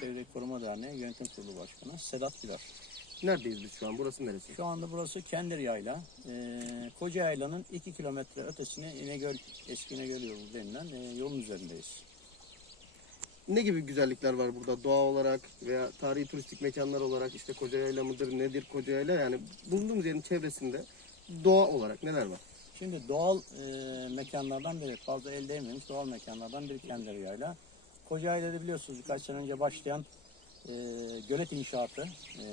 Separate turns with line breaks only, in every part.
Çevre Koruma Derneği Yönetim Kurulu Başkanı Sedat Güler.
Neredeyiz biz şu an? Burası neresi?
Şu anda burası Kendir Yayla. Ee, Koca Yayla'nın 2 kilometre ötesine İnegöl, eski İnegöl yolu denilen e, yolun üzerindeyiz.
Ne gibi güzellikler var burada doğa olarak veya tarihi turistik mekanlar olarak işte Kocayayla mıdır nedir Kocayayla yani bulunduğumuz yerin çevresinde doğa olarak neler var?
Şimdi doğal e, mekanlardan biri, fazla el değmemiş doğal mekanlardan biri Kendir Yayla. Koca biliyorsunuz birkaç sene önce başlayan e, gölet inşaatı, e,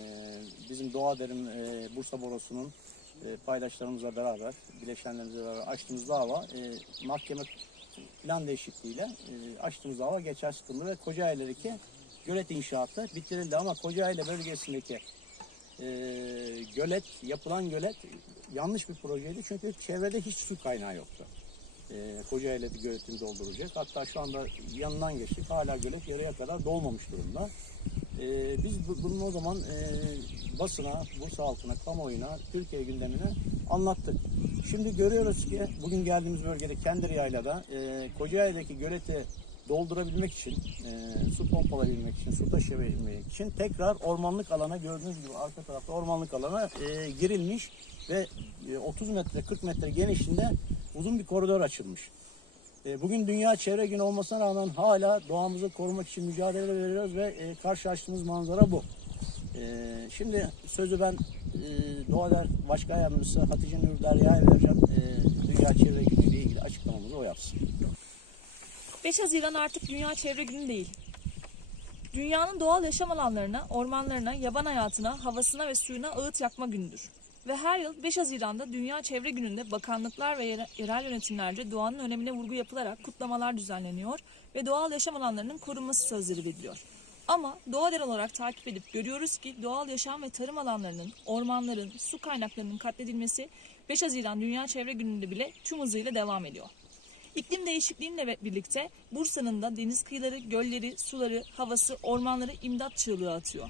bizim Doğa Derin e, Bursa Borosu'nun e, paydaşlarımızla beraber, bileşenlerimizle beraber açtığımız dava e, mahkeme plan değişikliğiyle e, açtığımız dava geçersiz kılındı ve Kocaeli'deki gölet inşaatı bitirildi ama Kocaeli bölgesindeki e, gölet, yapılan gölet yanlış bir projeydi çünkü çevrede hiç su kaynağı yoktu. E, Kocaeli göletini dolduracak. Hatta şu anda yanından geçtik. Hala gölet yarıya kadar dolmamış durumda. E, biz bu- bunu o zaman e, basına, Bursa halkına, kamuoyuna, Türkiye gündemine anlattık. Şimdi görüyoruz ki bugün geldiğimiz bölgede Kendir Yayla'da e, Kocaeli'deki göleti doldurabilmek için, e, su pompalayabilmek için, su taşıyabilmek için tekrar ormanlık alana gördüğünüz gibi arka tarafta ormanlık alana e, girilmiş ve e, 30 metre 40 metre genişliğinde uzun bir koridor açılmış. E, Bugün Dünya Çevre Günü olmasına rağmen hala doğamızı korumak için mücadele veriyoruz ve e, karşılaştığımız manzara bu. E, Şimdi sözü ben e, Doğader Başkan Yardımcısı Hatice Nur Derya'ya vereceğim. E, Dünya Çevre Günü ile ilgili açıklamamızı o yapsın.
5 Haziran artık Dünya Çevre Günü değil. Dünyanın doğal yaşam alanlarına, ormanlarına, yaban hayatına, havasına ve suyuna ağıt yakma günüdür. Ve her yıl 5 Haziran'da Dünya Çevre Günü'nde bakanlıklar ve yere- yerel yönetimlerce doğanın önemine vurgu yapılarak kutlamalar düzenleniyor ve doğal yaşam alanlarının korunması sözleri veriliyor. Ama doğa der olarak takip edip görüyoruz ki doğal yaşam ve tarım alanlarının, ormanların, su kaynaklarının katledilmesi 5 Haziran Dünya Çevre Günü'nde bile tüm hızıyla devam ediyor. İklim değişikliğiyle birlikte Bursa'nın da deniz kıyıları, gölleri, suları, havası, ormanları imdat çığlığı atıyor.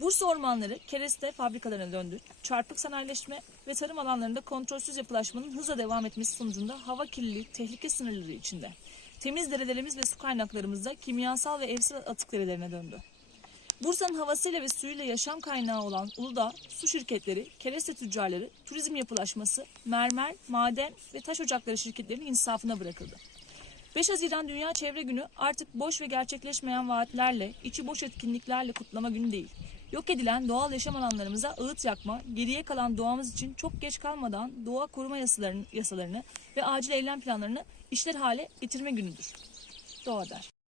Bursa ormanları kereste fabrikalarına döndü. Çarpık sanayileşme ve tarım alanlarında kontrolsüz yapılaşmanın hızla devam etmesi sonucunda hava kirliliği tehlike sınırları içinde. Temiz derelerimiz ve su kaynaklarımız da kimyasal ve evsel atık derelerine döndü. Bursa'nın havasıyla ve suyuyla yaşam kaynağı olan Uludağ, su şirketleri, kereste tüccarları, turizm yapılaşması, mermer, maden ve taş ocakları şirketlerinin insafına bırakıldı. 5 Haziran Dünya Çevre Günü artık boş ve gerçekleşmeyen vaatlerle, içi boş etkinliklerle kutlama günü değil. Yok edilen doğal yaşam alanlarımıza ağıt yakma, geriye kalan doğamız için çok geç kalmadan doğa koruma yasalarını, yasalarını ve acil eylem planlarını işler hale getirme günüdür. Doğa der.